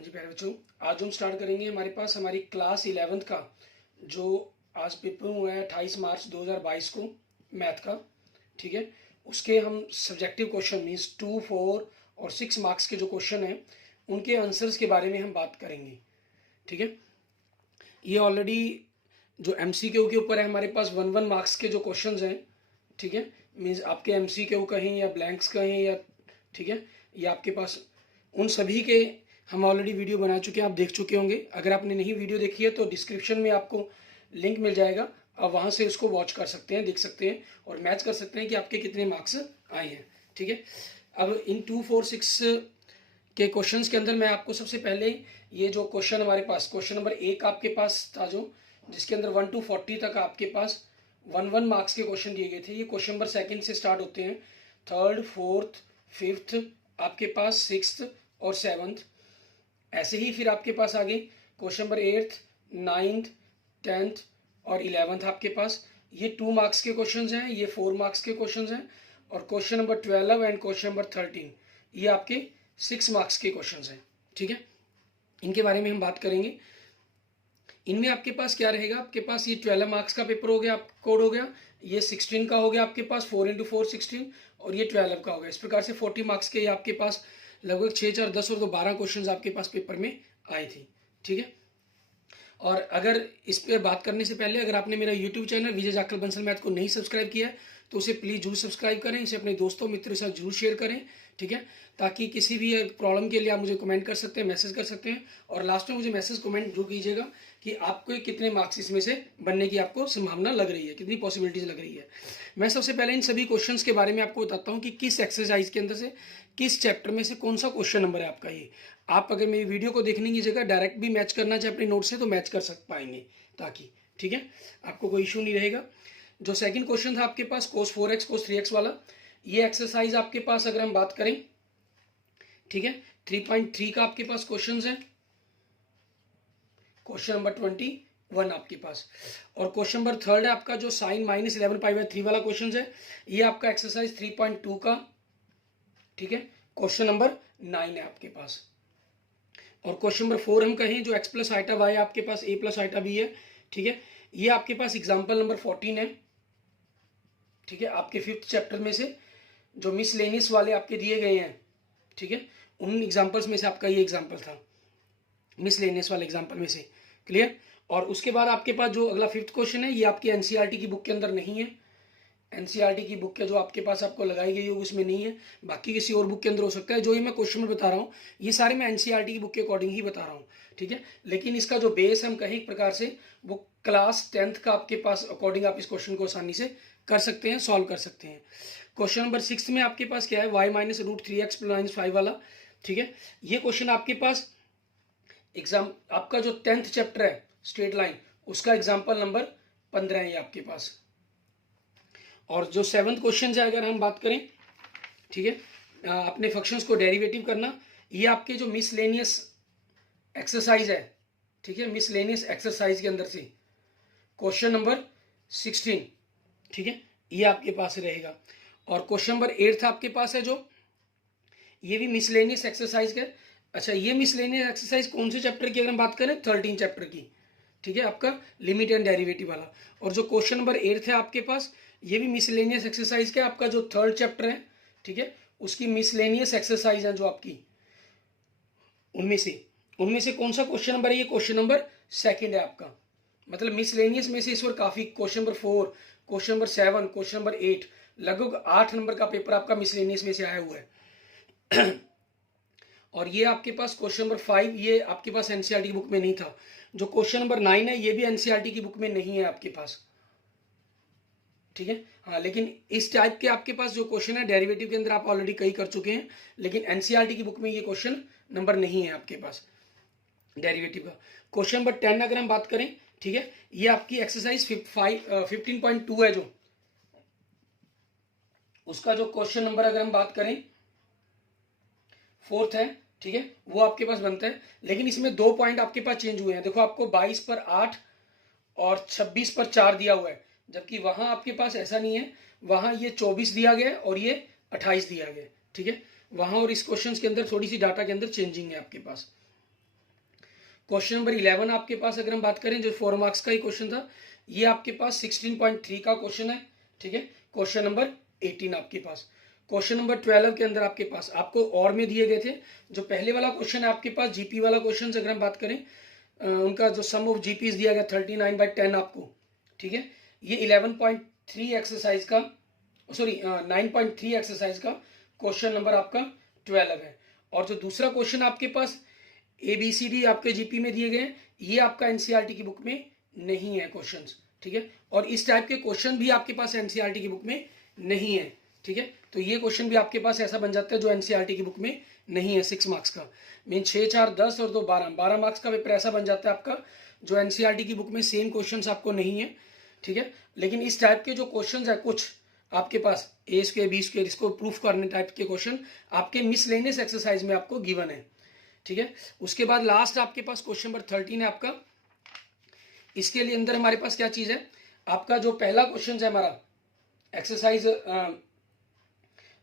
हाँ जी प्यारे बच्चों, आज हम स्टार्ट करेंगे हमारे पास हमारी क्लास 11th का जो आज पेपर हुआ है 28 मार्च 2022 को मैथ का। ठीक है, उसके हम सब्जेक्टिव क्वेश्चन मीन्स 2, 4 और 6 मार्क्स के जो क्वेश्चन हैं उनके आंसर्स के बारे में हम बात करेंगे। ठीक है, ये ऑलरेडी जो MCQ के ऊपर है हमारे पास 1 मार्क्स के जो क्वेश्चन हैं। ठीक है, मीन्स आपके MCQ कहें या ब्लैंक्स कहें या ठीक है, ये आपके पास उन सभी के हम ऑलरेडी वीडियो बना चुके हैं, आप देख चुके होंगे। अगर आपने नहीं वीडियो देखी है तो डिस्क्रिप्शन में आपको लिंक मिल जाएगा, आप वहाँ से उसको वॉच कर सकते हैं, देख सकते हैं और मैच कर सकते हैं कि आपके कितने मार्क्स आए हैं। ठीक है, अब इन 2, 4, 6 के क्वेश्चंस के अंदर मैं आपको सबसे पहले ये जो क्वेश्चन हमारे पास क्वेश्चन नंबर 1 आपके पास था, जो जिसके अंदर 1 to 40 तक आपके पास 1 मार्क्स के क्वेश्चन दिए गए थे। ये क्वेश्चन नंबर 2 से स्टार्ट होते हैं, 3rd, 4th, 5th, आपके पास 6th और 7th। ऐसे ही फिर आपके पास आगे question number 8th, 9th, 10th और 11th आपके पास ये 2 मार्क्स के क्वेश्चंस हैं, ये 4 मार्क्स के क्वेश्चंस हैं। और question number 12 and question number 13 ये आपके 6 मार्क्स के क्वेश्चंस हैं। ठीक है, इनके बारे में हम बात करेंगे। इनमें आपके पास क्या रहेगा, आपके पास ये 12 मार्क्स का पेपर हो गया, कोड हो गया, ये 16 का हो गया आपके पास 4 × 4 16 और ये 12 का हो गया। इस प्रकार से 40 मार्क्स के ये आपके पास लगभग 6, 4, 10 और 2 12 क्वेश्चन आपके पास पेपर में आए थे। ठीक है, और अगर इस पर बात करने से पहले अगर आपने मेरा यूट्यूब चैनल विजय जाखल बंसल मैथ को नहीं सब्सक्राइब किया है तो उसे प्लीज़ जरूर सब्सक्राइब करें, इसे अपने दोस्तों मित्रों के साथ जरूर शेयर करें। ठीक है, ताकि किसी भी प्रॉब्लम के लिए आप मुझे कमेंट कर सकते हैं, मैसेज कर सकते हैं और लास्ट में मुझे मैसेज कमेंट जरूर कीजिएगा कि आपको कितने मार्क्स इसमें से बनने की आपको संभावना लग रही है, कितनी पॉसिबिलिटीज लग रही है। मैं सबसे पहले इन सभी क्वेश्चंस के बारे में आपको बताता हूँ कि किस एक्सरसाइज के अंदर से किस चैप्टर में से कौन सा क्वेश्चन नंबर है आपका। ये आप अगर मेरी वीडियो को देखने की जगह डायरेक्ट भी मैच करना चाहे अपने नोट से तो मैच कर पाएंगे, ताकि ठीक है आपको कोई इशू नहीं रहेगा। जो सेकंड क्वेश्चन था आपके पास cos 4x cos 3x वाला, ये एक्सरसाइज आपके पास अगर हम बात करें, ठीक है, 3.3 का आपके पास क्वेश्चन है, क्वेश्चन नंबर 21 आपके पास। और क्वेश्चन नंबर 3 है आपका जो sin -11π/3 वाला क्वेश्चन है, ये आपका एक्सरसाइज 3.2 का, ठीक है, क्वेश्चन नंबर 9 है आपके पास। और क्वेश्चन नंबर 4 हम कहें जो x + i y आपके पास a + i b है। ठीक है, ये आपके पास एग्जाम्पल नंबर 14 है। ठीक है, आपके 5th चैप्टर में से जो मिसलेनियस वाले आपके दिए गए हैं, ठीक है, उन एग्जाम्पल्स में से आपका ये एग्जाम्पल था, मिसलेनियस वाले एग्जाम्पल में से। क्लियर। और उसके बाद आपके पास जो अगला 5th क्वेश्चन है, ये आपकी एनसीईआरटी की बुक के अंदर नहीं है। एनसीईआरटी की बुक के जो आपके पास आपको लगाई गई है उसमें नहीं है, बाकी किसी और बुक के अंदर हो सकता है। जो ये मैं क्वेश्चन बता रहा हूँ ये सारे मैं एनसीईआरटी की बुक के अकॉर्डिंग ही बता रहा हूँ। ठीक है, लेकिन इसका जो बेस हम कहें एक प्रकार से वो क्लास 10th का आपके पास अकॉर्डिंग आप इस क्वेश्चन को आसानी से कर सकते हैं, सॉल्व कर सकते हैं। क्वेश्चन नंबर 6 में आपके पास क्या है, y - √3x + 5 वाला। ठीक है, ये क्वेश्चन आपके पास एग्जाम आपका जो 10th चैप्टर है स्ट्रेट लाइन, उसका एग्जाम्पल नंबर 15 है ये आपके पास। और जो 7th क्वेश्चन है अगर हम बात करें, ठीक है, अपने फंक्शंस को डेरिवेटिव करना, ये आपके जो मिसलेनियस एक्सरसाइज है, ठीक है, मिसलेनियस एक्सरसाइज के अंदर से क्वेश्चन नंबर 16, ठीक है, ये आपके पास रहेगा। और क्वेश्चन नंबर 8 आपके पास है जो ये भी मिसलेनियस एक्सरसाइज का। अच्छा, ये मिसलेनियस एक्सरसाइज कौन से चैप्टर की अगर हम बात करें, 13 चैप्टर की। ठीक है, आपका लिमिट एंड डेरिवेटिव वाला। और जो क्वेश्चन नंबर 8 है आपके पास, ये भी मिसलेनियस एक्सरसाइज का, आपका जो 3rd चैप्टर है, ठीक है, उसकी मिसलेनियस एक्सरसाइज है जो आपकी, उनमें से कौन सा क्वेश्चन नंबर है, ये क्वेश्चन नंबर 2 है आपका। मतलब मिसलेनियस में से इस बार काफी question number 4, question number 7, question number 8, लगभग 8 नंबर का पेपर आपका मिसलेनियस में से आया हुआ है। और ये आपके पास क्वेश्चन नंबर 5, ये आपके पास एनसीईआरटी की बुक में नहीं था। जो क्वेश्चन नंबर 9 है ये भी एनसीईआरटी की बुक में नहीं है आपके पास। ठीक है, हाँ, लेकिन इस टाइप के आपके पास जो क्वेश्चन है डेरिवेटिव के अंदर आप ऑलरेडी कई कर चुके हैं, लेकिन एनसीईआरटी की बुक में ये क्वेश्चन नंबर नहीं है आपके पास डेरिवेटिव का। क्वेश्चन नंबर 10 अगर हम बात करें, ठीक है, ये आपकी एक्सरसाइज 15.2 है, जो उसका जो क्वेश्चन नंबर अगर हम बात करें 4th है, ठीक है, वो आपके पास बनता है। लेकिन इसमें 2 पॉइंट आपके पास चेंज हुए हैं। देखो, आपको 22 पर 8 और 26 पर 4 दिया हुआ है, जबकि वहां आपके पास ऐसा नहीं है, वहां ये 24 दिया गया और ये 28 दिया गया। ठीक है, वहां और इस क्वेश्चन के अंदर थोड़ी सी डाटा के अंदर चेंजिंग है आपके पास। क्वेश्चन नंबर 11 आपके पास अगर हम बात करें, जो 4 मार्क्स का ही क्वेश्चन था, ये आपके पास 16.3 का क्वेश्चन है, ठीक है। क्वेश्चन नंबर 18 आपके पास। क्वेश्चन नंबर 12 के अंदर आपके पास आपको और में दिए गए थे। जो पहले वाला क्वेश्चन है आपके पास जीपी वाला क्वेश्चन, अगर हम बात करें उनका जो सम ऑफ जीपीज दिया गया 39/10 आपको, ठीक है। ये 11.3 एक्सरसाइज का, सॉरी 9.3 एक्सरसाइज का क्वेश्चन नंबर आपका 12 है। और जो दूसरा क्वेश्चन आपके पास ABCD आपके जीपी में दिए गए, ये आपका एनसीईआरटी की बुक में नहीं है क्वेश्चंस, ठीक है। और इस टाइप के क्वेश्चन भी आपके पास एनसीईआरटी की बुक में नहीं है, ठीक है। तो ये क्वेश्चन भी आपके पास ऐसा बन जाता है जो एनसीईआरटी की बुक में नहीं है 6 मार्क्स का। मीन 6, 4, 10 और 2, 12 मार्क्स का पेपर ऐसा बन जाता है आपका जो एनसीईआरटी की बुक में सेम क्वेश्चंस आपको नहीं है, ठीक है। लेकिन इस टाइप के जो क्वेश्चंस है कुछ आपके पास A² B², इसको प्रूफ करने टाइप के क्वेश्चन आपके मिसलेनियस एक्सरसाइज में आपको गिवन है, ठीक है। उसके बाद लास्ट आपके पास क्वेश्चन नंबर 13 है आपका। इसके लिए अंदर हमारे पास क्या चीज है, आपका जो पहला क्वेश्चन है हमारा एक्सरसाइज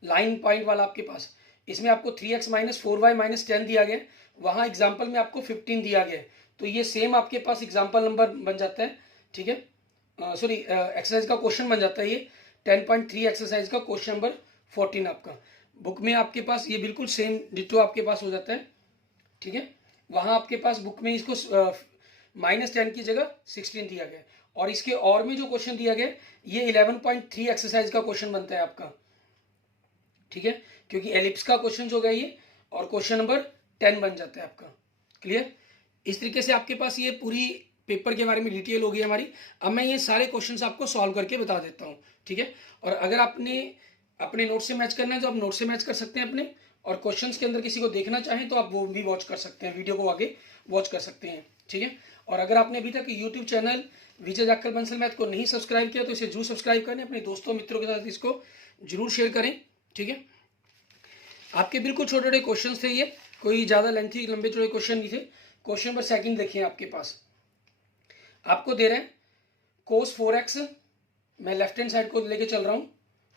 लाइन पॉइंट वाला आपके पास, इसमें आपको 3x - 4y - 10 दिया गया, वहां एग्जाम्पल में आपको 15 दिया गया। तो ये सेम आपके पास एग्जाम्पल नंबर बन जाता है, ठीक है। सॉरी एक्सरसाइज का क्वेश्चन बन जाता है ये 10.3 एक्सरसाइज का क्वेश्चन नंबर 14 आपका बुक में आपके पास ये बिल्कुल सेम डिटो आपके पास हो जाता है, ठीक है। वहां आपके पास बुक में इसको -10 की जगह 16 दिया गया। और इसके और में जो क्वेश्चन दिया गया ये 11.3 एक्सरसाइज का क्वेश्चन बनता है आपका, ठीक है, क्योंकि एलिप्स का क्वेश्चन हो गया ये, और क्वेश्चन नंबर 10 बन जाता है आपका। क्लियर? इस तरीके से आपके पास ये पूरी पेपर के बारे में डिटेल हो गई हमारी। अब मैं ये सारे क्वेश्चंस आपको सॉल्व करके बता देता हूँ, ठीक है। और अगर आपने अपने नोट से मैच करना है तो आप नोट से मैच कर सकते हैं अपने, और क्वेश्चंस के अंदर किसी को देखना चाहें तो आप वो भी वॉच कर सकते हैं, वीडियो को आगे वॉच कर सकते हैं, ठीक है। और अगर आपने अभी तक यूट्यूब चैनल विजय जाखल बंसल मैथ को नहीं सब्सक्राइब किया तो इसे जरूर सब्सक्राइब करें, अपने दोस्तों मित्रों के साथ इसको जरूर शेयर करें, ठीक है। आपके बिल्कुल छोटे छोटे क्वेश्चन थे ये, कोई ज़्यादा लेंथी लंबे चौड़े क्वेश्चन नहीं थे। क्वेश्चन नंबर 2 देखिए आपके पास आपको दे रहे हैं cos 4x, मैं लेफ्ट हैंड साइड को लेके चल रहा हूँ,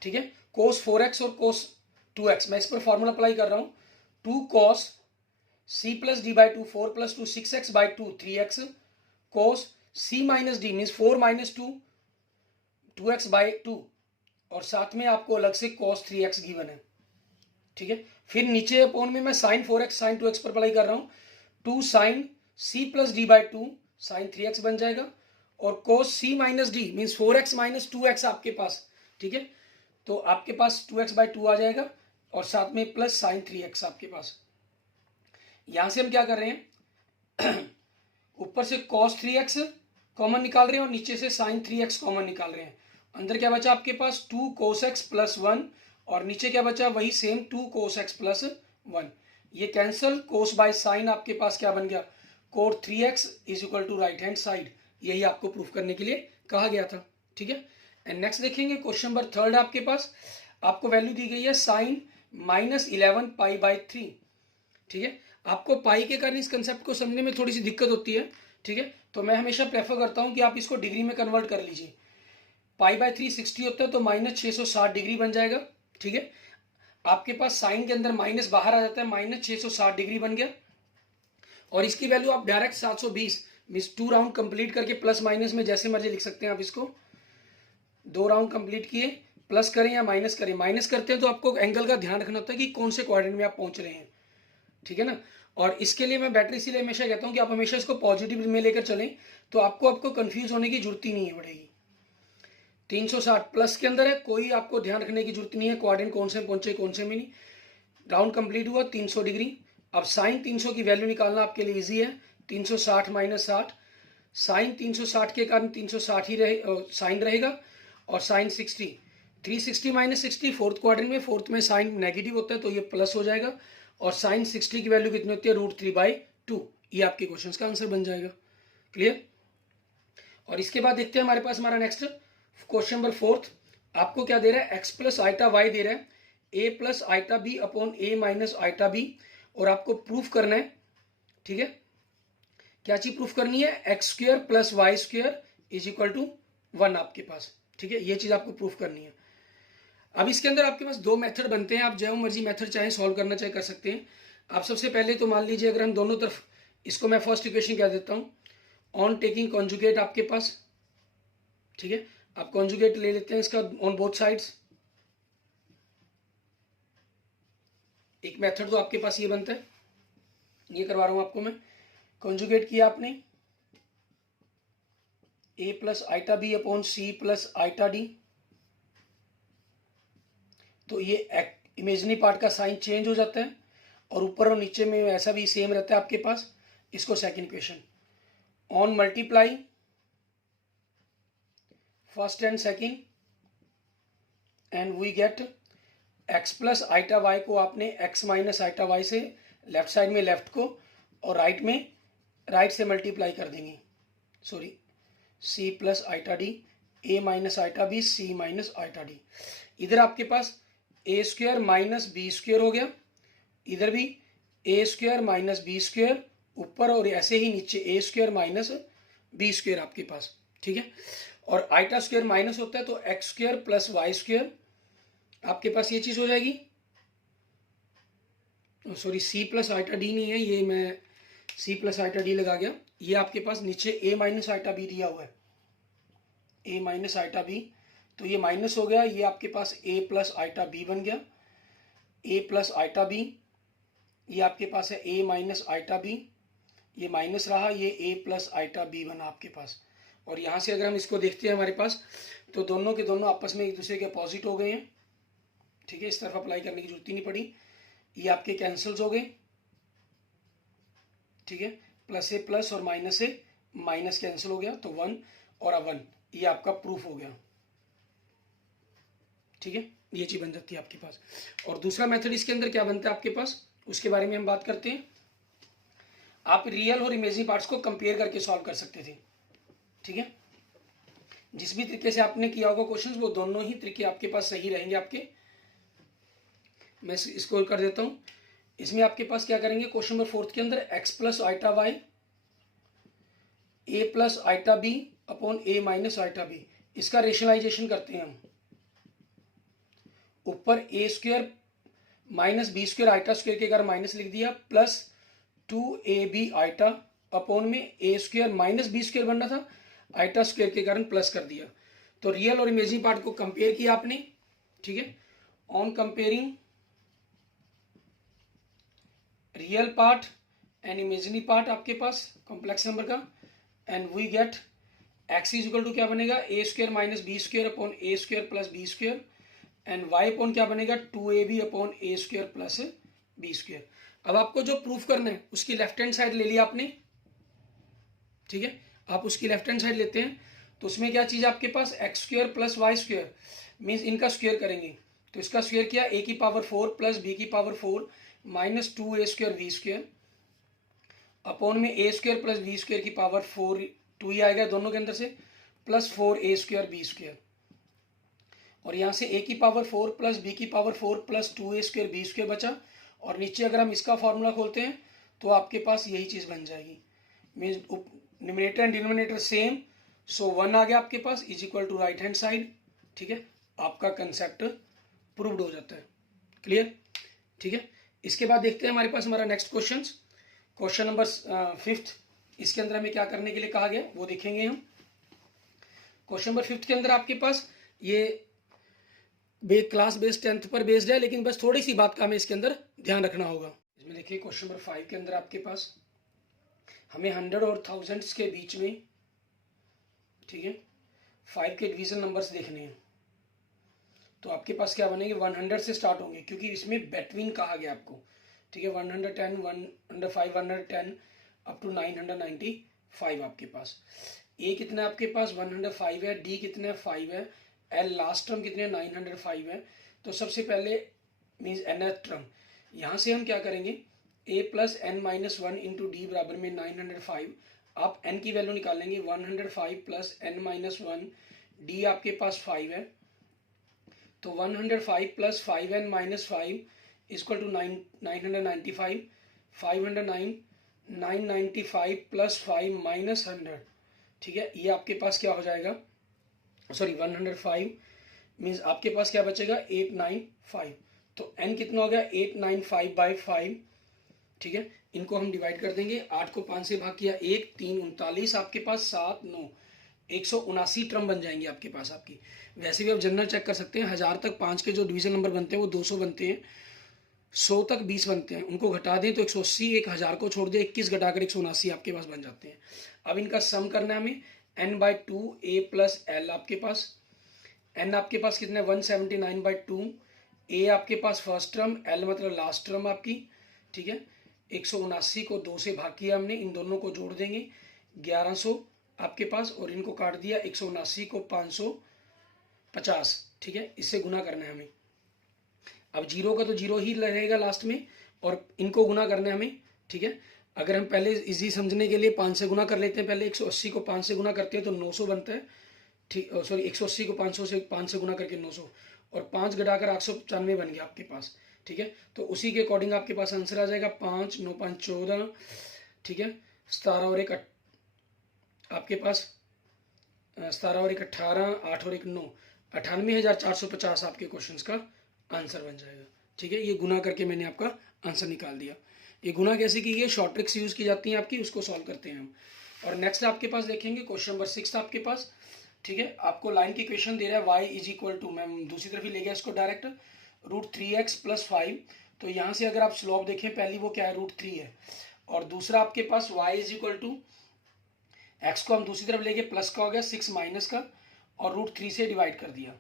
ठीक है। cos 4x और cos 2x, मैं इस पर फॉर्मूला अप्लाई कर रहा हूँ। 2 cos c + d/2 4 + 2 6x/2 3x cos c - d means 4 - 2 2x/2, और साथ में आपको अलग से cos 3x गिवन है, ठीक है। फिर नीचे अपोन में मैं sin 4x sin 2x पर अप्लाई कर रहा हूँ। 2 sin c + d/2 sin 3x बन जाएगा, और cos c - d means 4x - 2x आपके पास, ठीक है। तो आपके पास 2x/2 आ जाएगा, और साथ में प्लस sin 3x आपके पास। यहां से हम क्या कर रहे हैं, ऊपर से cos 3x कॉमन निकाल रहे हैं और नीचे से sin 3x कॉमन निकाल रहे हैं। अंदर क्या बचा आपके पास 2 cos x + 1, और नीचे क्या बचा वही सेम 2 cos x + 1। ये कैंसल, cos बाय sin आपके पास क्या बन गया cot 3x = right hand side. यही आपको प्रूफ करने के लिए कहा गया था, ठीक है। एंड नेक्स्ट देखेंगे क्वेश्चन नंबर 3 आपके पास, आपको वैल्यू दी गई है sin -11 π/3, ठीक है। आपको पाई के कारण इस कंसेप्ट को समझने में थोड़ी सी दिक्कत होती है, ठीक है। तो मैं हमेशा प्रेफर करता हूं कि आप इसको डिग्री में कन्वर्ट कर लीजिए। π/3 60 होता है तो -660 डिग्री बन जाएगा, ठीक है। आपके पास साइन के अंदर माइनस बाहर आ जाता है, -660 डिग्री बन गया। और इसकी वैल्यू आप डायरेक्ट 720 मीन्स 2 राउंड कंप्लीट करके प्लस माइनस में जैसे मर्जी लिख सकते हैं आप इसको। 2 राउंड कंप्लीट किए, प्लस करें या माइनस करें, माइनस करते हैं तो आपको एंगल का ध्यान रखना होता है कि कौन से क्वाड्रेंट में आप पहुंच रहे हैं, ठीक है ना। और इसके लिए मैं बैटरी इसीलिए हमेशा कहता हूं कि आप हमेशा इसको पॉजिटिव में लेकर चलें, तो आपको कंफ्यूज होने की जरूरत ही नहीं पड़ेगी। 360 प्लस के अंदर है, कोई आपको ध्यान रखने की जरूरत नहीं है क्वाड्रेंट कौन से पहुंचे कौन से में नहीं। राउंड कंप्लीट हुआ 300 डिग्री। अब साइन 300 की वैल्यू निकालना आपके लिए इजी है। 360 - 60, साइन 360 के कारण 360 ही साइन रहेगा, और साइन 60 360 - 60 फोर्थ क्वाड्रेंट में, फोर्थ में साइन नेगेटिव होता है तो ये प्लस हो जाएगा, और साइन 60 की वैल्यू कितनी होती है √3/2। ये आपके क्वेश्चन का आंसर बन जाएगा। क्लियर? और इसके बाद देखते हैं हमारे पास हमारा नेक्स्ट क्वेश्चन नंबर 4। आपको क्या दे रहा है, x + η y दे रहा है, a + η b upon a - η b, और आपको प्रूफ करना है, ठीक है। क्या चीज प्रूफ करनी है, x² + y² = 1 आपके पास, ठीक है। ये चीज आपको प्रूफ करनी है। अब इसके अंदर आपके पास 2 मेथड बनते हैं, आप जो मर्जी मेथड चाहे सॉल्व करना चाहे कर सकते हैं। आप सबसे पहले तो मान लीजिए अगर हम दोनों तरफ इसको मैं फर्स्ट इक्वेशन कह देता हूँ, ऑन टेकिंग कॉन्जुगेट आपके पास, ठीक है, आप कॉन्जुगेट ले लेते हैं इसका ऑन बोथ साइड्स। एक मेथड तो आपके पास ये बनता है, ये करवा रहा हूं आपको मैं। कॉन्जुगेट किया आपने a plus iota B upon C plus iota D, तो ये इमेजिनरी पार्ट का साइन चेंज हो जाता है और ऊपर और नीचे में ऐसा भी सेम रहता है आपके पास। इसको second equation on multiply first and second and we get x plus iota Y को आपने x माइनस आइटा वाई से लेफ्ट साइड में लेफ्ट को और राइट में राइट से मल्टीप्लाई कर देंगे, sorry c plus iota D a minus iota B c minus iota D. इधर आपके पास a square minus B square हो गया, इधर भी a square minus B square ऊपर और ऐसे ही नीचे a square minus B square आपके पास, ठीक है। और आइटा स्क्वायर माइनस होता है तो x square plus Y square आपके पास ये चीज हो जाएगी। Sorry c plus iota D नहीं है, ये मैं c प्लस आइटा डी लगा गया। ये आपके पास नीचे a माइनस आइटा बी दिया हुआ है, a माइनस आइटा बी, तो ये माइनस हो गया, ये आपके पास a प्लस आइटा बी बन गया। a प्लस आइटा बी, ये आपके पास है a माइनस आइटा बी, ये माइनस रहा, ये a प्लस आइटा बी बना आपके पास। और यहाँ से अगर हम इसको देखते हैं हमारे पास, तो दोनों के दोनों आपस में एक दूसरे के अपोजिट हो गए हैं, ठीक है। इस तरफ अप्लाई करने की जरूरत ही नहीं पड़ी, ये आपके कैंसल्स हो गए, ठीक है। प्लस से प्लस और माइनस से माइनस कैंसिल हो गया, तो 1 और 1, ये आपका प्रूफ हो गया, ठीक है। ये चीज बन जाती है आपके पास। और दूसरा मेथड इसके अंदर क्या बनता है आपके पास, उसके बारे में हम बात करते हैं। आप रियल और इमेजिनरी पार्ट्स को कंपेयर करके सॉल्व कर सकते थे, ठीक है। जिस भी तरीके से आपने किया होगा क्वेश्चंस, वो दोनों ही तरीके आपके पास सही रहेंगे आपके। मैं इसको कर देता हूं। इसमें आपके पास क्या करेंगे, क्वेश्चन नंबर 4 के अंदर x plus iota Y a plus iota B upon a minus iota B, इसका रेशनलाइजेशन करते हैं हम। ऊपर a square minus B square iota square के कारण माइनस लिख दिया, प्लस 2ab आइटा अपॉन में a square minus B square बनना था, आइटा स्क्वायर के कारण प्लस कर दिया। तो रियल और इमेजिनरी पार्ट को कंपेयर किया आपने, ठीक है। On comparing real part and imaginary part आपके पास कॉम्प्लेक्स नंबर का, and we get x is equal to क्या बनेगा, a square minus B square upon a square plus B square, and y upon क्या बनेगा 2ab upon a square plus B square. अब आपको जो प्रूफ करना है उसकी लेफ्ट हैंड साइड ले लिया आपने, ठीक है। आप उसकी लेफ्ट हैंड साइड लेते हैं तो उसमें क्या चीज आपके पास x square plus Y square, means इनका स्क्वायर करेंगे, तो इसका स्क्वायर किया a की पावर 4 प्लस b की power 4 minus 2a square b square upon में a square plus B square की पावर 4, 2 ही आएगा दोनों के अंदर से, plus 4a square B square. और यहाँ से a की पावर 4 प्लस b की power 4 plus 2a square B square बचा, और नीचे अगर हम इसका फॉर्मूला खोलते हैं तो आपके पास यही चीज बन जाएगी, means numerator and denominator same, so 1 आ गया आपके पास is equal to right hand side, ठीक है। आपका कंसेप्ट प्रूव्ड हो जाता है, क्लियर, ठीक है। इसके बाद देखते हैं हमारे पास हमारा नेक्स्ट क्वेश्चन नंबर 5। इसके अंदर हमें क्या करने के लिए कहा गया वो देखेंगे हम। क्वेश्चन नंबर 5 के अंदर आपके पास ये क्लास बेस्ड 10th पर बेस्ड है, लेकिन बस थोड़ी सी बात का हमें इसके अंदर ध्यान रखना होगा। इसमें देखिए क्वेश्चन नंबर 5 के अंदर आपके पास हमें 100 और थाउजेंड्स के बीच में, ठीक है, 5 के डिवीजन नंबर्स देखने हैं। तो आपके पास क्या बनेंगे, 100 से स्टार्ट होंगे क्योंकि इसमें बिटवीन कहा गया आपको, ठीक है। 110, 105, 110 अप टू 995 आपके पास। ए कितना है आपके पास 105 है, डी कितना है 5 है, एल लास्ट टर्म कितने 905 है। तो सबसे पहले मीन्स nth टर्म, यहाँ से हम क्या करेंगे, a plus N minus 1 into D बराबर में 905। आप n की वैल्यू निकाल लेंगे, 105 प्लस एन माइनस 1, डी आपके पास 5 है, तो 105 plus 5n minus 5 equal to 995, 509, 995 plus 5 minus 100, ठीक है। ये आपके पास क्या हो जाएगा, सॉरी 105 मीन्स आपके पास क्या बचेगा 895, तो n कितना हो गया 895 बाई 5, ठीक है। इनको हम डिवाइड कर देंगे। 8 को 5 से भाग किया 1, 3 39, आपके पास 7 9 179 टर्म बन जाएंगी आपके पास आपकी। वैसे भी आप जनरल चेक कर सकते हैं, 1000 तक 5 के जो डिवीजन नंबर बनते हैं वो 200 बनते हैं, 100 तक 20 बनते हैं, उनको घटा दें तो 180, 1000 को छोड़ दें 21 घटाकर 179 आपके पास बन जाते हैं। अब इनका सम करना है हमें, n/2 a प्लस एल आपके पास, n आपके पास कितना है 179/2, a आपके पास फर्स्ट टर्म, l मतलब लास्ट टर्म आपकी, ठीक है। 179 को 2 से भाग किया हमने, इन दोनों को जोड़ देंगे 1100 आपके पास, और इनको काट दिया 179 को 550, ठीक है। इससे गुना करना है हमें। अब जीरो का तो जीरो ही रहेगा लास्ट में, और इनको गुना करना है हमें, ठीक है। अगर हम पहले इजी समझने के लिए 5 से गुना कर लेते हैं, पहले 180 को 5 से गुना करते हैं तो 900 बनता है, ठीक, सॉरी 180 को 5 से गुना करके 900, और 5 घटाकर 895 बन गया आपके पास, ठीक है। तो उसी के अकॉर्डिंग आपके पास आंसर आ जाएगा 5 9 5 14, ठीक है। 17 और 1 आपके पास 17 और 1 18, 8 और 1 9, 98,450 आपके क्वेश्चन का आंसर बन जाएगा, ठीक है। ये गुना करके मैंने आपका आंसर निकाल दिया। ये गुना कैसे की गई, शॉर्ट ट्रिक्स यूज की जाती हैं आपकी, उसको सॉल्व करते हैं हम। और नेक्स्ट आपके पास देखेंगे क्वेश्चन नंबर 6 आपके पास, ठीक है। आपको लाइन की इक्वेशन दे रहा है y इज इक्वल टू, मैं दूसरी तरफ ही ले गया इसको डायरेक्ट, √3x + 5। तो यहाँ से अगर आप स्लोप देखें, पहली वो क्या है √3 है, और दूसरा आपके पास y is equal to, x को हम दूसरी तरफ लेके प्लस का हो गया 6 माइनस का, और √3 से डिवाइड कर दिया।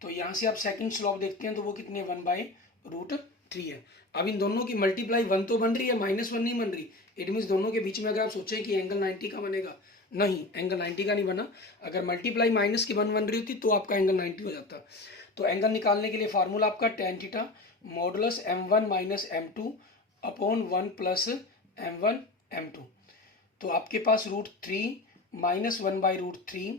तो यहाँ से आप सेकंड स्लोप देखते हैं तो वो कितनी है 1/√3 है। अब इन दोनों की मल्टीप्लाई 1 तो बन रही है, -1 नहीं बन रही। इट मीन्स दोनों के बीच में अगर आप सोचें कि एंगल 90 का बनेगा, नहीं, एंगल 90 का नहीं बना। अगर मल्टीप्लाई माइनस की 1 बन रही होती तो आपका एंगल 90 हो जाता। तो एंगल निकालने के लिए फार्मूला आपका tan theta modulus m1 - m2 upon 1 + m1 m2। तो आपके पास √3 - 1/√3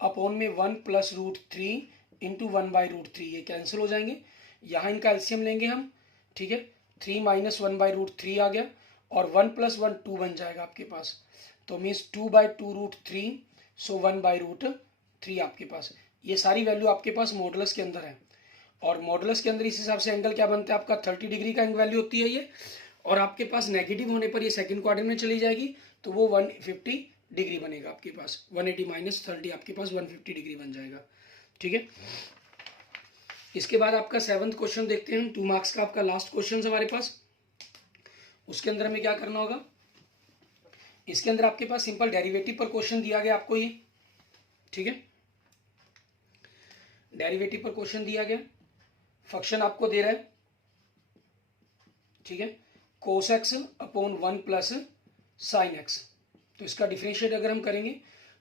अपॉन में 1 + √3 इंटू 1/√3, ये कैंसिल हो जाएंगे। यहाँ इनका एलसीएम लेंगे हम, ठीक है। 3 - 1/√3 आ गया, और 1 + 1 2 बन जाएगा आपके पास, तो मीन्स 2/2√3, सो 1/√3 आपके पास। ये सारी वैल्यू आपके पास मॉडुलस के अंदर है, और मॉडुलस के अंदर इस हिसाब से एंगल क्या बनता है आपका 30 डिग्री का वैल्यू होती है ये, और आपके पास नेगेटिव होने पर ये सेकंड क्वाड्रेंट में चली जाएगी, तो वो 150 डिग्री बनेगा आपके पास। 180 - 30 आपके पास 150 डिग्री बन जाएगा, ठीक है। इसके बाद आपका 7th क्वेश्चन देखते हैं, 2 मार्क्स का आपका लास्ट क्वेश्चन हमारे पास। उसके अंदर हमें क्या करना होगा, इसके अंदर आपके पास सिंपल डेरिवेटिव पर क्वेश्चन दिया गया आपको ये, ठीक है। डेरिवेटिव पर क्वेश्चन दिया गया, फंक्शन आपको दे रहा है, ठीक है, cos x upon 1 + sin x। तो इसका डिफरेंशिएट अगर हम करेंगे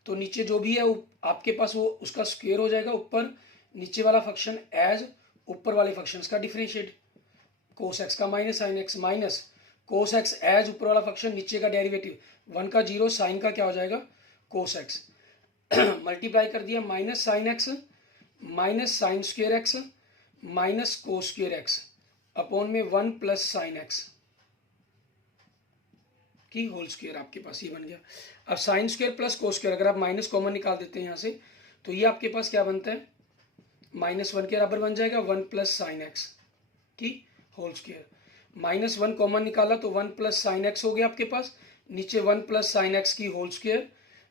तो नीचे जो भी है आपके पास वो उसका स्क्वायर हो जाएगा, ऊपर नीचे वाला फंक्शन एज ऊपर वाले फंक्शन का डिफरेंशिएट, cos x का minus sin x minus cos x as ऊपर वाला फंक्शन, नीचे का डेरिवेटिव 1 का 0, साइन का क्या हो जाएगा cos x, मल्टीप्लाई कर दिया -sin x minus sine square x minus cos square x upon में 1 + sin x की होल स्क्वायर आपके पास ये बन गया। अब sine square plus cos square, अगर आप माइनस कॉमन निकाल देते हैं यहाँ से, तो ये आपके पास क्या बनता है -1 के बराबर बन जाएगा 1 + sin x की होल स्क्वायर। -1 कॉमन निकाला तो 1 + sin x हो गया आपके पास, नीचे 1 + sin x की होल स्क्वायर,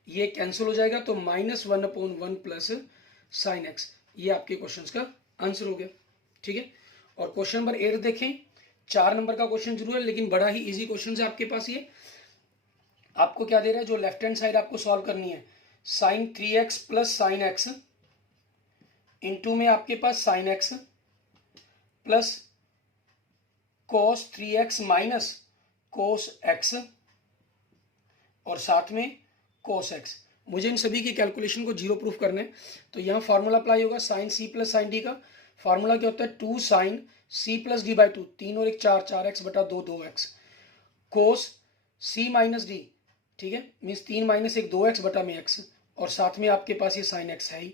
ये कैंसिल हो जाएगा, तो -1/1 + sin x, ये आपके क्वेश्चन का आंसर हो गया, ठीक है। और क्वेश्चन नंबर 8 देखें, 4 नंबर का क्वेश्चन जरूर है, लेकिन बड़ा ही इजी क्वेश्चन है आपके पास। ये आपको क्या दे रहा है, जो लेफ्ट हैंड साइड आपको सॉल्व करनी है, sin 3x + sin x into में आपके पास sin x plus cos 3x minus cos x और साथ में cos x। मुझे इन सभी की कैलकुलेशन को जीरो प्रूफ करना है, तो यहाँ फार्मूला अप्लाई होगा sin c + sin d का। फार्मूला क्या होता है 2 sin c + d/2, 3 और 1 4, 4x बटा 2 2x, cos c - d, ठीक है, मीन्स 3 - 1 2x बटा में x, और साथ में आपके पास ये sin x है ही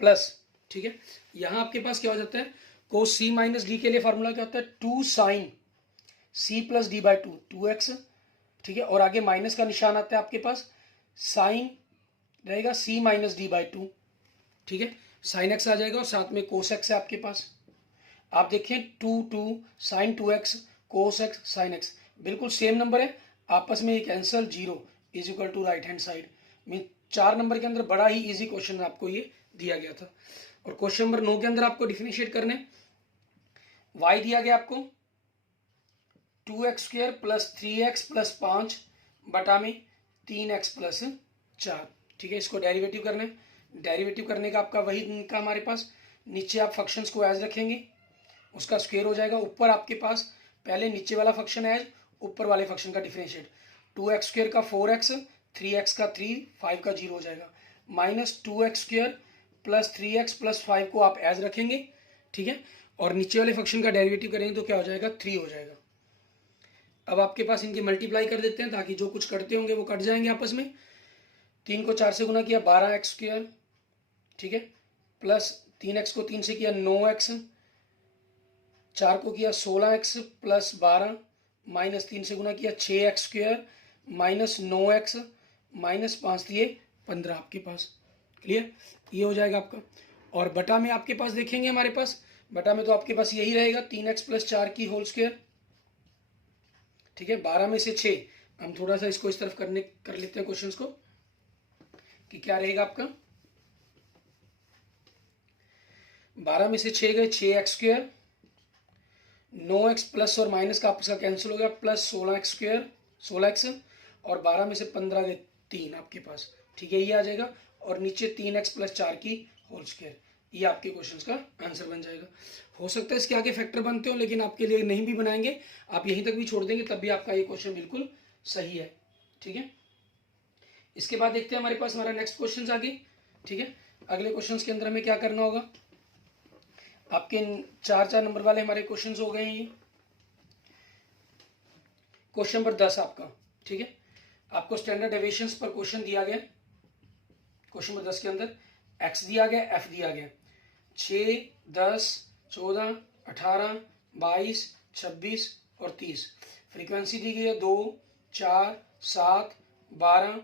प्लस, ठीक है। यहाँ आपके पास क्या हो जाता है cos c - d के लिए फार्मूला क्या होता है 2 sin c + d/2 2x, ठीक है, और आगे माइनस का निशान आता है आपके पास, साइन रहेगा c - d/2, ठीक है, sin x आ जाएगा, और साथ में cos x है आपके पास। आप देखें 2 2 sin 2x cos x sin x, बिल्कुल सेम नंबर है, आपस में ये cancel, 0 is equal to right hand side में। 4 नंबर के अंदर बड़ा ही इजी क्वेश्चन आपको ये दिया गया था। और क्वेश्चन नंबर 9 के अंदर आपको डिफरेंशिएट करने, y दिया गया आपको 2x² प्लस 3x प्लस 5 बटा में 3x प्लस 4, ठीक है। इसको डेरिवेटिव करना है, डेरिवेटिव करने का आपका वही का हमारे पास, नीचे आप फंक्शंस को एज रखेंगे, उसका स्क्वायर हो जाएगा। ऊपर आपके पास पहले नीचे वाला फंक्शन एज, ऊपर वाले फंक्शन का डिफरेंशिएट, 2x² का 4x, 3x का 3, 5 का 0 हो जाएगा, minus 2x² plus 3x plus 5 को आप एज रखेंगे, ठीक है। और नीचे वाले फंक्शन का डेरिवेटिव करेंगे तो क्या हो जाएगा, 3 हो जाएगा। अब आपके पास इनकी मल्टीप्लाई कर देते हैं ताकि जो कुछ करते होंगे वो कट जाएंगे आपस में। 3 को 4 से गुना किया 12x², ठीक है, प्लस 3x को 3 से किया 9x, 4 को किया 16x प्लस 12, माइनस 3 से गुना किया 6x² माइनस 9x माइनस 5 दिए 15 आपके पास। क्लियर, ये हो जाएगा आपका। और बटा में आपके पास देखेंगे, हमारे पास बटा में तो आपके पास यही रहेगा 3x प्लस 4 की होल स्क्वायर, ठीक है। 12 में से 6, हम थोड़ा सा इसको इस तरफ कर लेते हैं क्वेश्चंस को कि क्या रहेगा आपका। 12 में से 6 गए 6x², 9x प्लस और माइनस का आपका कैंसिल हो गया, प्लस 16x², 16x, और 12 में से 15 गए 3 आपके पास, ठीक है, ये आ जाएगा। और नीचे 3x प्लस 4 की होल स्क्वायर, ये आपके क्वेश्चंस का आंसर बन जाएगा। हो सकता है इसके आगे फैक्टर बनते हो, लेकिन आपके लिए नहीं भी बनाएंगे, आप यहीं तक भी छोड़ देंगे तब भी आपका ये क्वेश्चन बिल्कुल सही है, ठीक है। इसके बाद देखते हैं हमारे पास हमारा नेक्स्ट क्वेश्चन आगे, ठीक है। अगले क्वेश्चन के अंदर हमें क्या करना होगा, आपके 4 नंबर वाले हमारे क्वेश्चन हो गए हैं। क्वेश्चन नंबर 10 आपका, ठीक है, आपको स्टैंडर्ड डेविएशंस पर क्वेश्चन दिया गया। क्वेश्चन नंबर 10 के अंदर x दिया गया, f दिया गया, 6, 10, 14, 18, 22, 26 और 30। फ्रीक्वेंसी दी गई है 2, 4, 7, 12,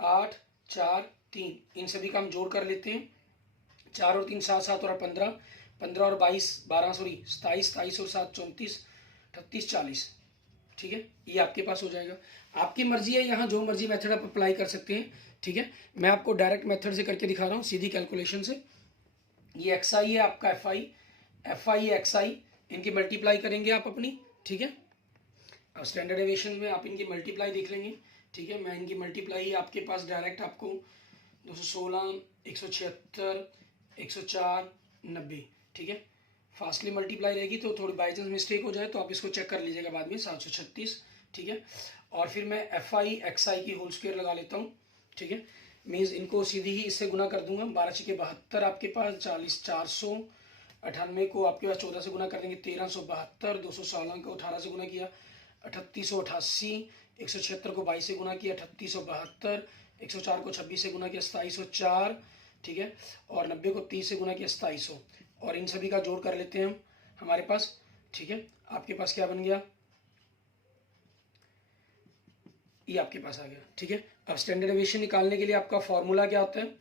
8, 4, 3। इन सभी का हम जोड़ कर लेते हैं, 4 और 3 7, 7 और 15, 15 और 22 12, सॉरी 27, 27 और 7 34, 38, 40, ठीक है, ये आपके पास हो जाएगा। आपकी मर्जी है, यहाँ जो मर्जी मेथड आप अप्लाई कर सकते हैं, ठीक है। मैं आपको डायरेक्ट मेथड से करके दिखा रहा हूँ, सीधी कैलकुलेशन से। ये XI है आपका, FI XI, इनकी मल्टीप्लाई करेंगे आप अपनी, ठीक है। अब स्टैंडर्ड डेविएशन में आप इनकी मल्टीप्लाई देख लेंगे, ठीक है। मैं इनकी मल्टीप्लाई आपके पास डायरेक्ट आपको 216, 176, 104, 90, ठीक है। फास्टली मल्टीप्लाई रहेगी तो थोड़ी बाई चांस मिस्टेक हो जाए तो आप इसको चेक कर लीजिएगा बाद में, 736, ठीक है। और फिर मैं FI XI की होल स्क्वायर लगा लेता हूँ, ठीक है। मीन्स इनको सीधी ही इससे गुना कर दूंगा, 12 के 72 आपके पास, 40 400, 98 को आपके पास 14 से गुना कर देंगे 1372, 216 को 18 से गुना किया 3888, 176 को 22 से गुना किया 3872, 104 को 26 से गुना किया 2704, ठीक है। और 90 को 30 से गुना किया 2700, और इन सभी का जोड़ कर लेते हैं हम हमारे पास, ठीक है। आपके पास क्या बन गया, ये आपके पास आ गया, ठीक है। अब स्टैंडर्ड डेविएशन निकालने के लिए आपका फॉर्मूला क्या होता है,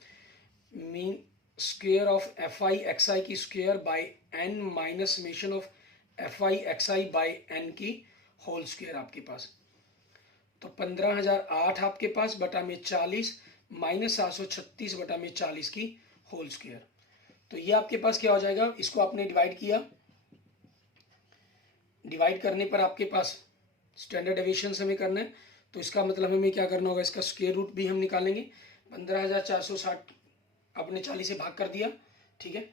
mean square of FI XI की square by n minus summation of FI XI by n की होल स्क्वायर आपके पास। तो 15,008 आपके पास बटा में 40 माइनस 736 बटा में 40 की होल स्क्वायर। तो ये आपके पास क्या हो जाएगा, इसको आपने डिवाइड किया, डिवाइड करने पर आपके पास स्टैंडर्ड डेविएशन हमें करना है, तो इसका मतलब हमें क्या करना होगा, इसका स्क्वायर रूट भी हम निकालेंगे। 15,460 आपने 40 से भाग कर दिया, ठीक है,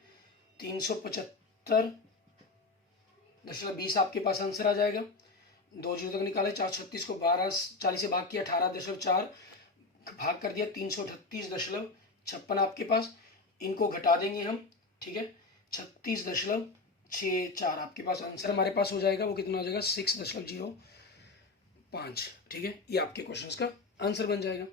375.20 आपके पास आंसर आ जाएगा। 2 जीरो तक निकाले, 436 को 12 40 से भाग किया 18.4 भाग कर दिया 338.56 आपके पास। इनको घटा देंगे हम, ठीक है, 36.64 आपके पास आंसर हमारे पास हो जाएगा। वो कितना हो जाएगा, 6.05, ठीक है। ये आपके क्वेश्चंस का आंसर बन जाएगा।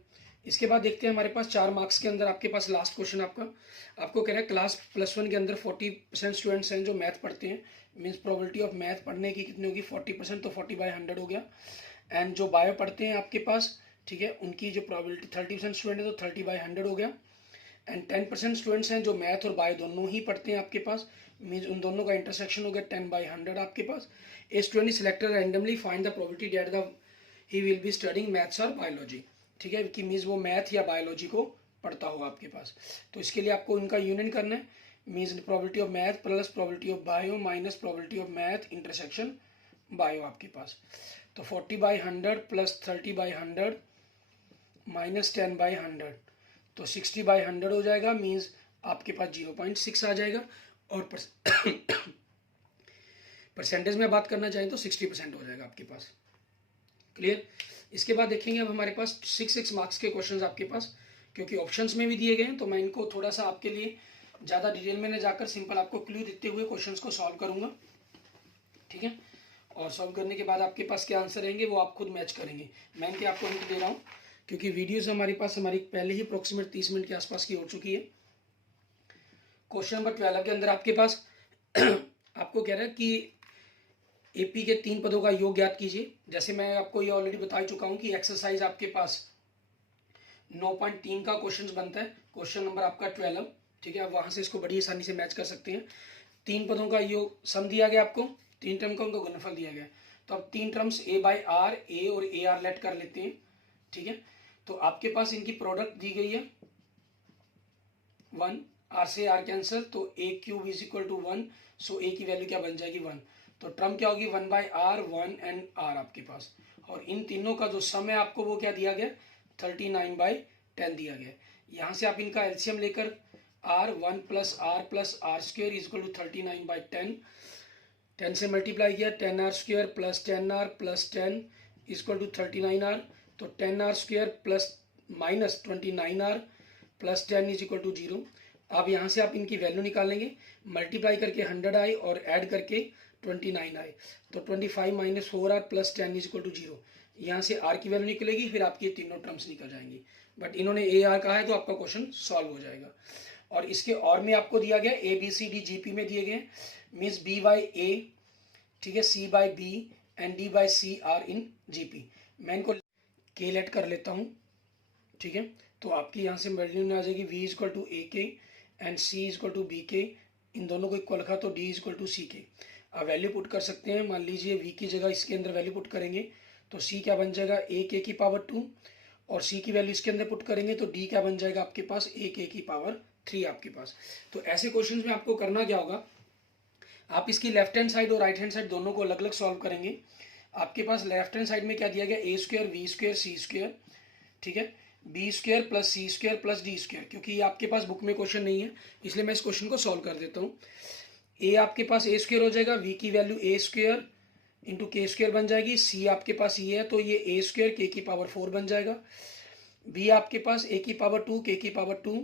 इसके बाद देखते हैं हमारे पास 4 मार्क्स के अंदर आपके पास लास्ट क्वेश्चन आपको कह रहा है क्लास +1 के अंदर 40% स्टूडेंट्स हैं जो मैथ पढ़ते हैं, मीन्स प्रोबेबिलिटी ऑफ मैथ पढ़ने की कितनी होगी 40%, तो 40/100 हो गया। एंड जो बायो पढ़ते हैं आपके पास, ठीक है, उनकी जो प्रोबेबिलिटी 30% स्टूडेंट है तो 30/100 हो गया। एंड 10% स्टूडेंट्स हैं जो मैथ और बायो दोनों ही पढ़ते हैं आपके पास, मीन्स उन दोनों का इंटरसेक्शन हो गया 10/100 आपके पास। A student is selected randomly, find the probability that the he will be studying maths और बायोलॉजी, ठीक है, कि मीन्स वो मैथ या बायोलॉजी को पढ़ता होगा आपके पास। तो इसके लिए आपको इनका यूनियन करना है, means probability of math plus probability of bio minus probability of math intersection bio आपके पास। तो 40/100 प्लस 30/100 माइनस 10/100, तो 60/100 हो जाएगा, मीन्स आपके पास 0.6 आ जाएगा। और परसेंटेज में बात करना चाहें तो 60% हो जाएगा आपके पास। क्लियर। इसके बाद देखेंगे अब हमारे पास 6 मार्क्स के क्वेश्चंस आपके पास, क्योंकि ऑप्शंस में भी दिए गए हैं, तो मैं इनको थोड़ा सा आपके लिए ज़्यादा डिटेल में न जाकर सिंपल आपको क्लू देते हुए क्वेश्चंस को सॉल्व करूंगा, ठीक है। और सॉल्व करने के बाद आपके पास क्या आंसर रहेंगे वो आप खुद मैच करेंगे। मैं इनके आपको हिंट दे रहा हूँ, क्योंकि वीडियोज़ हमारे पास हमारी पहले ही अप्रोक्सीमेट 30 मिनट के आसपास की हो चुकी है। क्वेश्चन नंबर 12 के अंदर आपके पास आपको कह रहा है कि एपी के 3 पदों का योग ज्ञात कीजिए। जैसे मैं आपको ये ऑलरेडी बता चुका हूँ कि एक्सरसाइज आपके पास 9.3 का क्वेश्चन बनता है, क्वेश्चन नंबर आपका 12, ठीक है। आप वहाँ से इसको बड़ी आसानी से मैच कर सकते हैं। 3 पदों का योग सम दिया गया आपको, 3 टर्म का उनका गुणनफल दिया गया। तो अब 3 टर्म्स a/r, a और ar लेट कर लेते हैं, ठीक है। तो आपके पास इनकी प्रोडक्ट दी गई है 1, r से r कैंसर, तो a³ is equal to 1, so a की वैल्यू क्या बन जाएगी 1। तो टर्म क्या होगी 1/r, 1 एंड r आपके पास। और इन तीनों का जो सम है आपको वो क्या दिया गया 39/10 दिया गया। यहाँ से आप इनका एलसीएम लेकर r 1 प्लस r square is equal to 39/10, 10 से मल्टीप्लाई किया 10r square plus 10r plus 10 is equal to 39r, तो 10r square plus minus 29r plus 10 is equal to 0। अब यहाँ से आप इनकी वैल्यू निकालेंगे, मल्टीप्लाई करके 100 आई और ऐड करके 29 आई, तो 25 minus 4r plus 10 is equal to 0। यहाँ से r की वैल्यू निकलेगी, फिर आपकी तीनों टर्म्स निकल जाएंगी। बट इन्होंने AR कहा है तो आपका क्वेश्चन सॉल्व हो जाएगा। और इसके और में आपको दिया गया ABCD GP में दिए गए, मीन्स B/A, ठीक है, C/B and D/C are in GP। मैं इनको K लेट कर लेता हूँ, ठीक है। तो आपकी यहाँ से वैल्यू में आ जाएगी V is equal to AK and C is equal to BK, इन दोनों को इक्वल रखा तो D is equal to CK। अब वैल्यू पुट कर सकते हैं, मान लीजिए V की जगह इसके अंदर वैल्यू पुट करेंगे तो C क्या बन जाएगा 1k की पावर 2, और C की वैल्यू इसके अंदर पुट करेंगे तो D क्या बन जाएगा आपके पास 1k की पावर 3 आपके पास। तो ऐसे क्वेश्चंस में आपको करना क्या होगा, आप इसकी लेफ्ट हैंड साइड और राइट हैंड साइड दोनों को अलग अलग सॉल्व करेंगे। आपके पास लेफ्ट हैंड साइड में क्या दिया गया a² v² c², ठीक है, b² plus c² plus d², क्योंकि ये आपके पास बुक में क्वेश्चन नहीं है इसलिए मैं इस क्वेश्चन को सॉल्व कर देता हूँ। a आपके पास a² हो जाएगा, v की वैल्यू a² इंटू k² बन जाएगी, c आपके पास ये है तो ये a² k की पावर 4 बन जाएगा, b आपके पास a की पावर 2 k की पावर 2,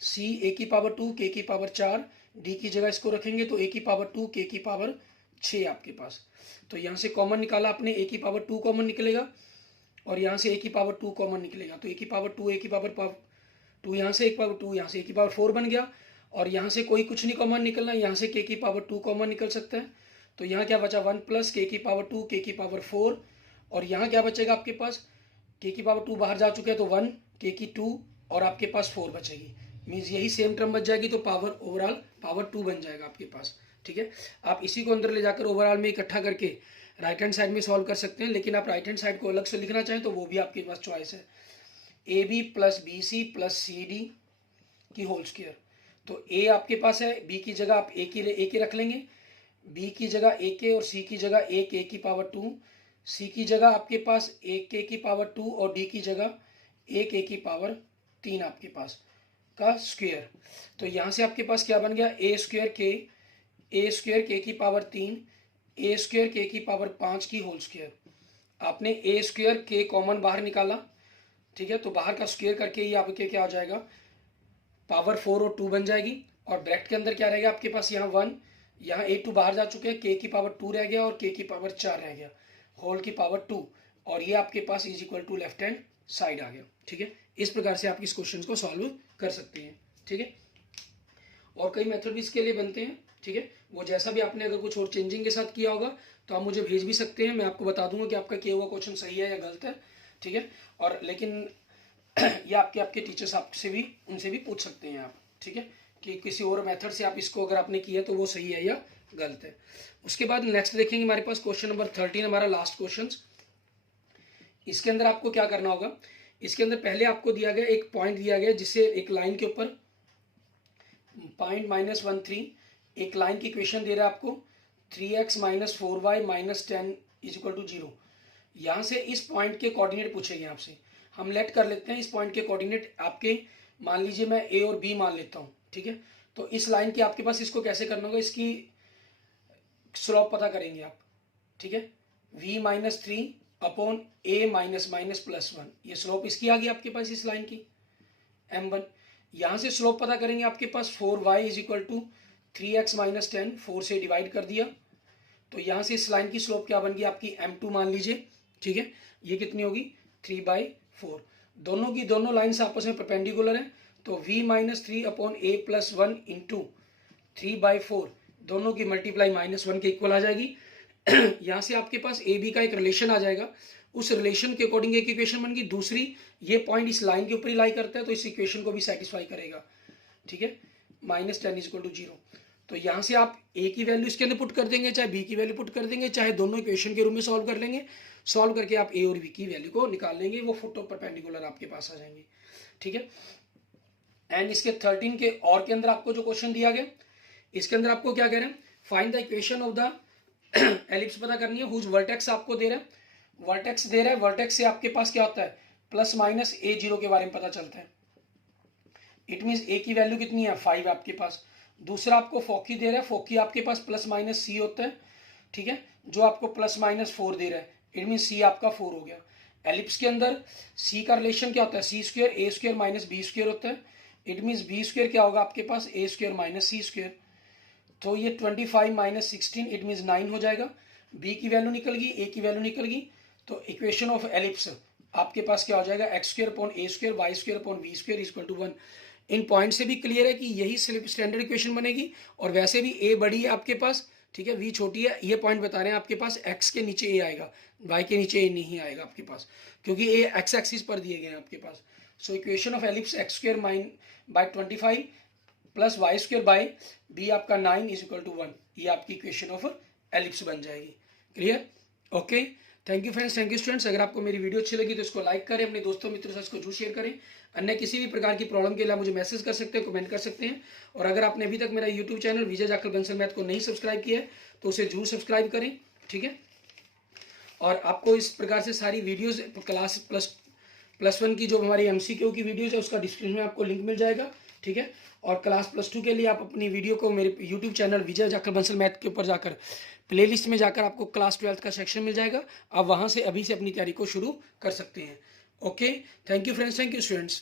c a की पावर 2 k की पावर 4, d की जगह इसको रखेंगे तो a की पावर 2 k की पावर 6 आपके पास। तो यहाँ से कॉमन निकाला आपने, a की पावर 2 कॉमन निकलेगा और यहाँ से a की पावर 2 कॉमन निकलेगा, तो a की पावर 2 a की पावर 2 यहाँ से 1 पावर 2 यहाँ से a की पावर 4 बन गया, और यहाँ से कोई कुछ नहीं कॉमन निकलना, यहाँ से k की पावर 2 कॉमन निकल सकता है। तो यहाँ क्या बचा 1 प्लस k की पावर 2 k की पावर 4, और यहाँ क्या बचेगा आपके पास k की पावर 2 बाहर जा चुके हैं तो 1, k की 2 और आपके पास 4 बचेगी, मीन्स यही सेम टर्म बच जाएगी, तो पावर ओवरऑल पावर 2 बन जाएगा आपके पास, ठीक है। आप इसी को अंदर ले जाकर ओवरऑल में इकट्ठा करके राइट हैंड साइड में सॉल्व कर सकते हैं, लेकिन आप राइट हैंड साइड को अलग से लिखना चाहें तो वो भी आपके पास चॉइस है, AB plus BC plus CD की होल स्क्वायर। तो A आपके पास है, B की जगह आप A की रख लेंगे, B की जगह AK और C की जगह 1k की पावर 2, C की जगह आपके पास 1k की पावर 2 और D की जगह 1k की पावर 3 आपके पास का स्क्वायर। तो यहाँ से आपके पास क्या बन गया a² k की पावर 3, a² k की पावर 5 की होल स्क्वायर। आपने a² k कॉमन बाहर निकाला, ठीक है, तो बाहर का स्क्वायर करके ही आपके क्या हो जाएगा पावर 4 और 2 बन जाएगी, और ब्रैकेट के अंदर क्या रहेगा आपके पास यहाँ 1, यहाँ a2 बाहर जा चुके हैं, k की पावर 2 रह गया और k की पावर 4 रह गया, होल की पावर 2, और ये आपके पास is equal to left hand side आ गया, ठीक है। इस प्रकार से आप इस क्वेश्चन को सॉल्व कर सकते हैं, ठीक है। और कई मेथड भी इसके लिए बनते हैं, ठीक है, वो जैसा भी आपने अगर कुछ और चेंजिंग के साथ किया होगा तो आप मुझे भेज भी सकते हैं, मैं आपको बता दूंगा कि आपका किया हुआ क्वेश्चन सही है या गलत है, ठीक है। और लेकिन या आपके टीचर्स आपसे भी उनसे भी पूछ सकते हैं आप, ठीक है, कि किसी और मेथड से आप इसको अगर आपने किया तो वो सही है या गलत है। उसके बाद नेक्स्ट देखेंगे हमारे पास क्वेश्चन नंबर 13, हमारा लास्ट क्वेश्चन। इसके अंदर आपको क्या करना होगा, इसके अंदर पहले आपको दिया गया एक पॉइंट दिया गया जिससे एक लाइन के ऊपर .-13 एक लाइन की इक्वेशन दे रहा है आपको 3x - 4y - 10 = 0। यहाँ से इस पॉइंट के कोऑर्डिनेट पूछेंगे आपसे। हम लेट कर लेते हैं इस पॉइंट के कोऑर्डिनेट आपके, मान लीजिए मैं ए और बी मान लेता हूँ, ठीक है। तो इस लाइन के आपके पास इसको कैसे करना होगा, इसकी स्लोप पता करेंगे आप, ठीक है। v - 3 अपॉन a -(-+1) ये स्लोप इसकी आ गई आपके पास इस लाइन की m1। यहाँ से स्लोप पता करेंगे आपके पास 4y = 3x - 10, 4 से डिवाइड कर दिया, तो यहाँ से इस लाइन की स्लोप क्या बन गई आपकी m2 मान लीजिए, ठीक है। ये कितनी होगी 3/4। दोनों की दोनों लाइन्स आपस में परपेंडिकुलर हैं, तो v - 3 अपॉन a+1 इंटू 3/4 दोनों की मल्टीप्लाई -1 के इक्वल आ जाएगी। यहाँ से आपके पास ए बी का एक रिलेशन आ जाएगा, उस रिलेशन के अकॉर्डिंग एक इक्वेशन बन गई। दूसरी, ये पॉइंट इस लाइन के ऊपर ही लाई करता है तो इस इक्वेशन को भी सेटिस्फाई करेगा, ठीक है। -10 = 0। तो यहाँ से आप ए की वैल्यू इसके अंदर पुट कर देंगे, चाहे बी की वैल्यू पुट कर देंगे, चाहे दोनों इक्वेशन के रूप में सॉल्व कर लेंगे। सॉल्व करके आप ए और बी की वैल्यू को निकाल लेंगे, वो फोटो परपेंडिकुलर आपके पास आ जाएंगे, ठीक है। एंड इसके 13 के और के अंदर आपको जो क्वेश्चन दिया गया, इसके अंदर आपको क्या कह रहे हैं, find the equation of the ellipse पता करनी है, हुज वर्टेक्स आपको दे रहा है, वर्टेक्स दे रहा है, वर्टेक्स से आपके पास क्या होता है +-a0 के बारे में पता चलता है। इट मीन्स ए की वैल्यू कितनी है 5 आपके पास। दूसरा आपको फोकी दे रहा है, फोकी आपके पास +-c होता है, ठीक है, जो आपको +-4 दे रहा है, इट मीन्स c आपका 4 हो गया। एलिप्स के अंदर c का रिलेशन क्या होता है, c² a² - b² होता है, इट मीन्स b² क्या होगा आपके पास a² - c²। तो ये 25 - 16 इट मीन्स 9 हो जाएगा। b की वैल्यू निकल गई, a की वैल्यू निकल गई, तो इक्वेशन ऑफ एलिप्स आपके पास क्या हो जाएगा x² upon a² y² upon v² = 1। इन पॉइंट से भी क्लियर है कि यही स्टैंडर्ड इक्वेशन बनेगी, और वैसे भी a बड़ी है आपके पास, ठीक है, v छोटी है। ये पॉइंट बता रहे हैं आपके पास x के नीचे a आएगा, y के नीचे a नहीं आएगा आपके पास, क्योंकि a x एक्सिस पर दिए गए हैं आपके पास। So equation of ellipse x² / 25 plus y² by b आपका 9 = 1, ये आपकी इक्वेशन ऑफ एलिप्स बन जाएगी। Clear, okay, thank you friends, thank you students. अगर आपको मेरी वीडियो अच्छी लगी तो इसको लाइक करें, अपने दोस्तों मित्रों से इसको जरूर शेयर करें। अन्य किसी भी प्रकार की प्रॉब्लम के लिए मुझे मैसेज कर सकते हैं, कमेंट कर सकते हैं। और अगर आपने अभी तक मेरा यूट्यूब चैनल विजय जाखल बंसल मैथ को नहीं सब्सक्राइब किया है तो उसे जरूर सब्सक्राइब करें, ठीक है। और आपको इस प्रकार से सारी वीडियोज़ क्लास +1 की जो हमारी MCQ की वीडियोज़ है उसका डिस्क्रिप्शन में आपको लिंक मिल जाएगा, ठीक है। और क्लास +2 के लिए आप अपनी वीडियो को मेरे यूट्यूब चैनल विजय जाखल बंसल मैथ के ऊपर जाकर प्लेलिस्ट में जाकर आपको क्लास 12 का सेक्शन मिल जाएगा, आप वहाँ से अभी से अपनी तैयारी को शुरू कर सकते हैं। Okay, thank you friends, thank you students.